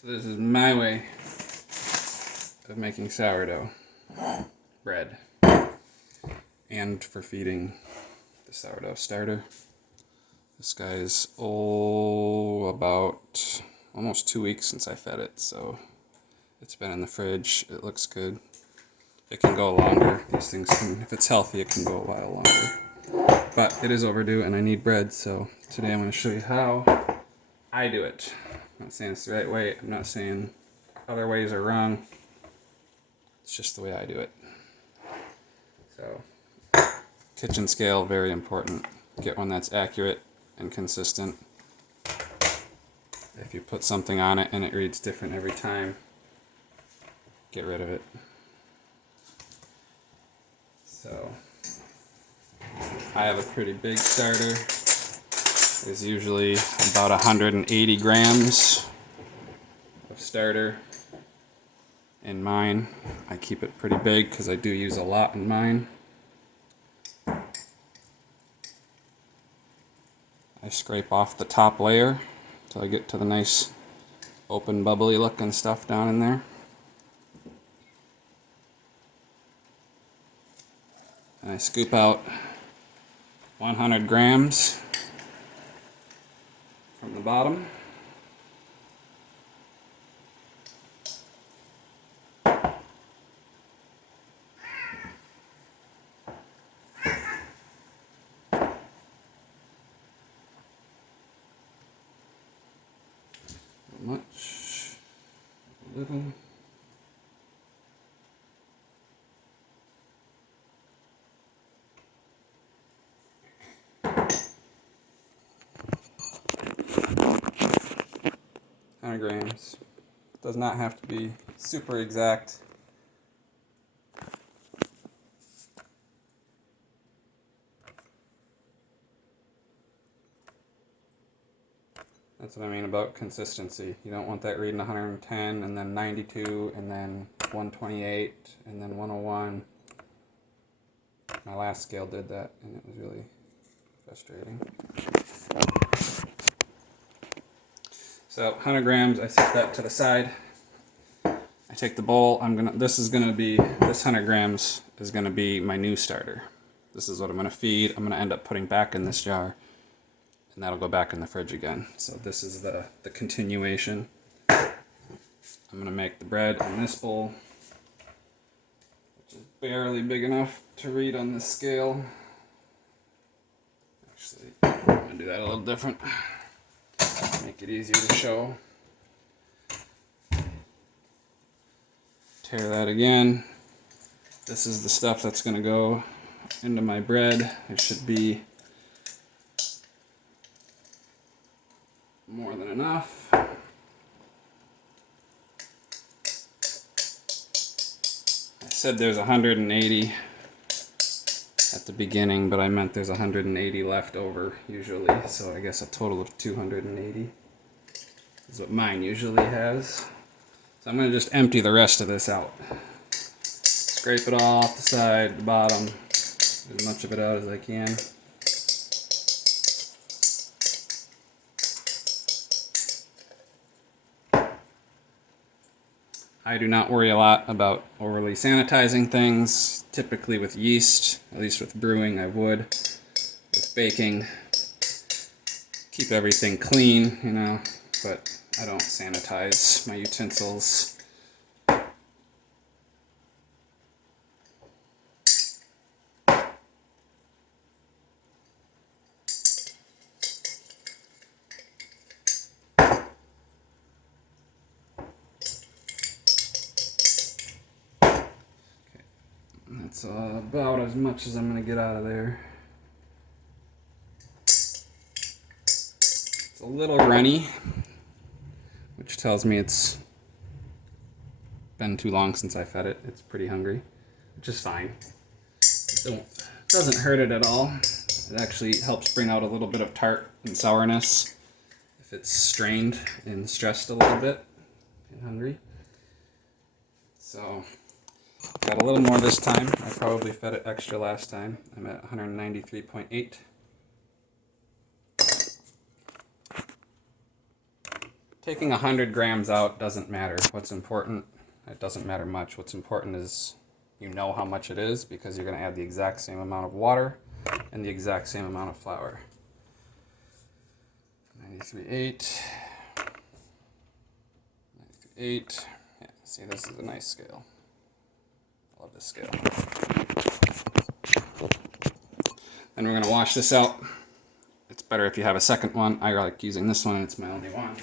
So this is my way of making sourdough bread and for feeding the sourdough starter. This guy is about almost 2 weeks since I fed it, so it's been in the fridge. It looks good. It can go longer. These things can, if it's healthy, it can go a while longer. But it is overdue and I need bread, so today I'm going to show you how I do it. I'm not saying it's the right way. I'm not saying other ways are wrong. It's just the way I do it. So, kitchen scale, very important. Get one that's accurate and consistent. If you put something on it and it reads different every time, get rid of it. So, I have a pretty big starter. It's usually about 180 grams of starter in mine. I keep it pretty big because I do use a lot in mine. I scrape off the top layer until I get to the nice open bubbly looking stuff down in there. And I scoop out 100 grams from the bottom. Not much, a little. Grams. It does not have to be super exact. That's what I mean about consistency. You don't want that reading 110 and then 92 and then 128 and then 101. My last scale did that and it was really frustrating. So 100 grams, I set that to the side. I take the bowl, this 100 grams is gonna be my new starter. This is what I'm gonna feed. I'm gonna end up putting back in this jar and that'll go back in the fridge again. So this is the continuation. I'm gonna make the bread in this bowl, which is barely big enough to read on this scale. Actually, I'm gonna do that a little different. Make it easier to show. Tear that again. This is the stuff that's going to go into my bread. It should be more than enough. I said there's 180 at the beginning, but I meant there's 180 left over usually, so I guess a total of 280 is what mine usually has. So I'm going to just empty the rest of this out. Scrape it all off the side, the bottom, as much of it out as I can. I do not worry a lot about overly sanitizing things. Typically with yeast, at least with brewing I would. With baking, keep everything clean, you know, but I don't sanitize my utensils. That's about as much as I'm going to get out of there. It's a little runny, which tells me it's been too long since I fed it. It's pretty hungry, which is fine. It doesn't hurt it at all. It actually helps bring out a little bit of tart and sourness if it's strained and stressed a little bit and hungry. So got a little more this time. I probably fed it extra last time. I'm at 193.8. Taking 100 grams out doesn't matter. What's important, it doesn't matter much. What's important is you know how much it is, because you're going to add the exact same amount of water and the exact same amount of flour. 93.8. 93.8. Yeah, see, this is a nice scale. I love this scale. And we're going to wash this out. It's better if you have a second one. I like using this one, and it's my only one.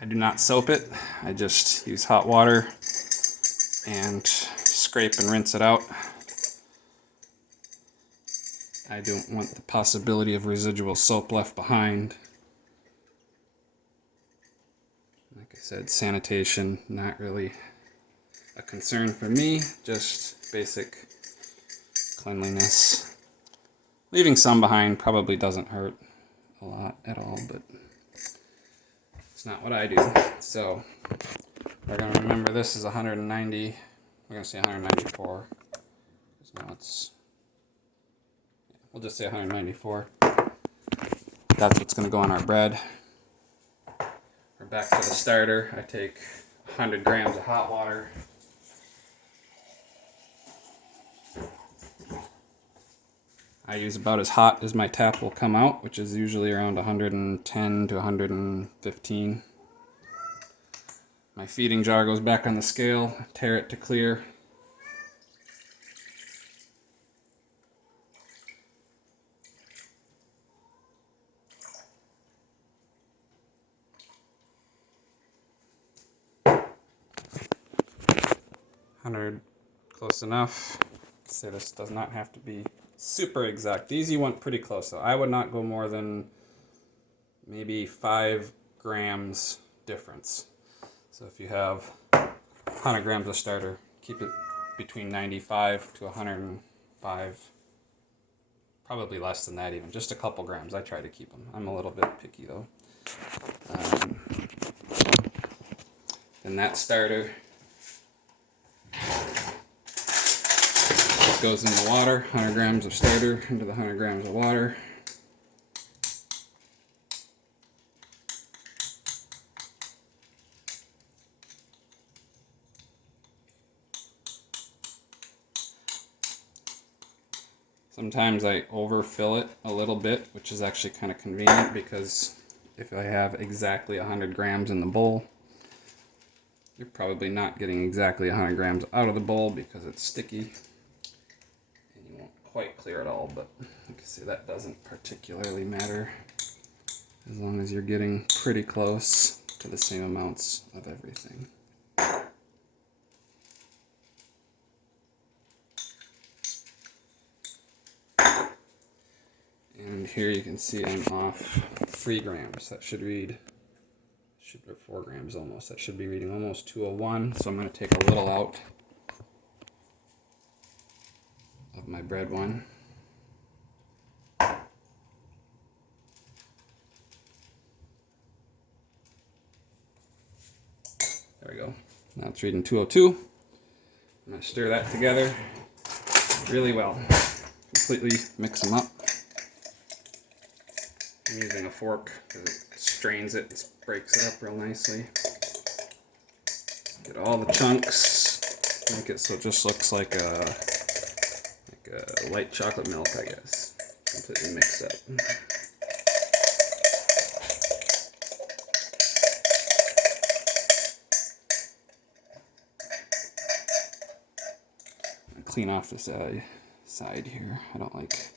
I do not soap it. I just use hot water and scrape and rinse it out. I don't want the possibility of residual soap left behind. Like I said, sanitation, not really a concern for me, just basic cleanliness. Leaving some behind probably doesn't hurt a lot at all, but it's not what I do. So we're going to remember this is 190. We're going to say 194. No, we'll just say 194. That's what's going to go on our bread. We're back to the starter. I take 100 grams of hot water. I use about as hot as my tap will come out, which is usually around 110 to 115. My feeding jar goes back on the scale, tare it to clear. Close enough. Say this does not have to be super exact. These you want pretty close though. I would not go more than maybe 5 grams difference. So if you have 100 grams of starter, keep it between 95 to 105. Probably less than that even. Just a couple grams. I try to keep them. I'm a little bit picky though. Then that starter goes in the water. 100 grams of starter into the 100 grams of water. Sometimes I overfill it a little bit, which is actually kind of convenient, because if I have exactly 100 grams in the bowl, you're probably not getting exactly 100 grams out of the bowl because it's sticky. Quite clear at all, but you can see that doesn't particularly matter as long as you're getting pretty close to the same amounts of everything. And here you can see I'm off 3 grams. That should read, or 4 grams almost. That should be reading almost 201. So I'm going to take a little out of my bread one. There we go. Now it's reading 202. I'm going to stir that together really well. Completely mix them up. I'm using a fork because it strains it and breaks it up real nicely. Get all the chunks. Make it so it just looks like a light chocolate milk, I guess. Completely mixed up. Clean off the side here. I don't like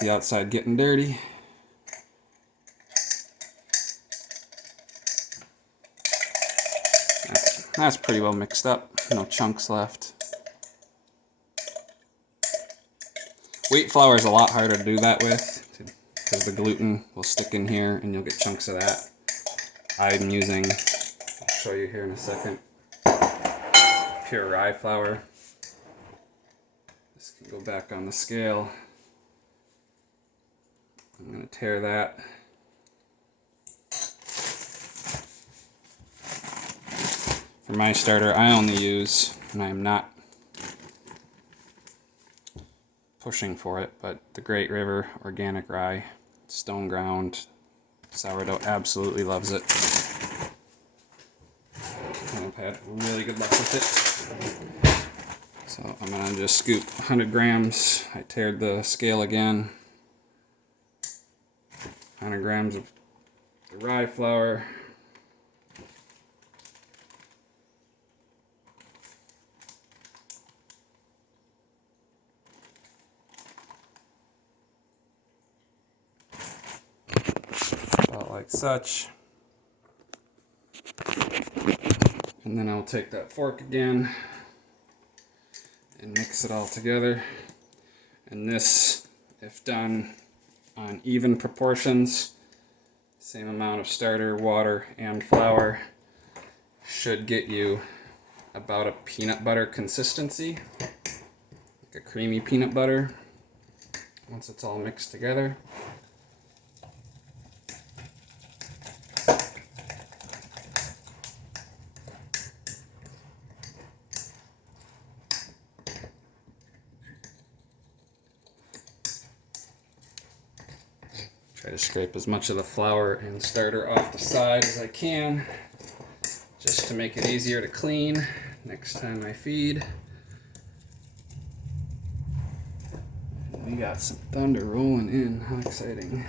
the outside getting dirty. That's pretty well mixed up. No chunks left. Wheat flour is a lot harder to do that with because the gluten will stick in here and you'll get chunks of that. I'm using, I'll show you here in a second, pure rye flour. This can go back on the scale. I'm going to tear that. For my starter, I only use, and I'm not pushing for it, but the Great River organic rye, stone ground. Sourdough absolutely loves it. I've had really good luck with it. So I'm going to just scoop 100 grams. I teared the scale again. 100 grams of the rye flour. About like such. And then I'll take that fork again and mix it all together. And this, if done on even proportions, same amount of starter, water, and flour, should get you about a peanut butter consistency, like a creamy peanut butter, once it's all mixed together. Try to scrape as much of the flour and starter off the side as I can, just to make it easier to clean next time I feed. We got some thunder rolling in. How exciting.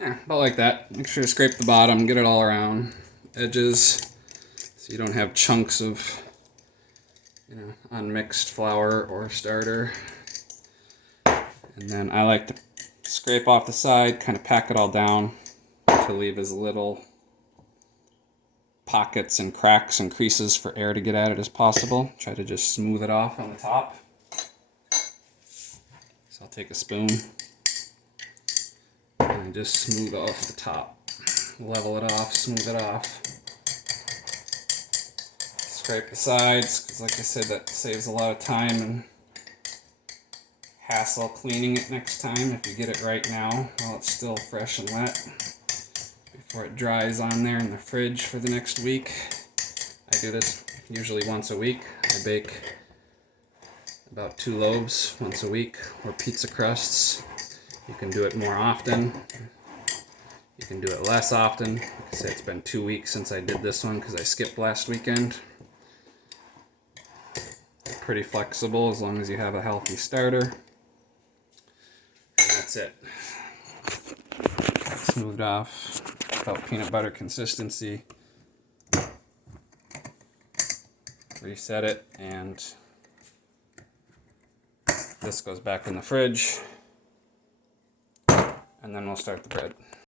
Yeah, about like that. Make sure to scrape the bottom, get it all around edges so you don't have chunks of unmixed flour or starter. And then I like to scrape off the side, kind of pack it all down to leave as little pockets and cracks and creases for air to get at it as possible. Try to just smooth it off on the top. So I'll take a spoon and just smooth off the top. Level it off, smooth it off. Scrape the sides, because like I said, that saves a lot of time and hassle cleaning it next time if you get it right now while it's still fresh and wet before it dries on there in the fridge for the next week. I do this usually once a week. I bake about 2 loaves once a week, or pizza crusts. You can do it more often. You can do it less often. Like I said, it's been 2 weeks since I did this one because I skipped last weekend. Pretty flexible as long as you have a healthy starter. And that's it. Smoothed off, about peanut butter consistency. Reset it, and this goes back in the fridge. And then we'll start the bread.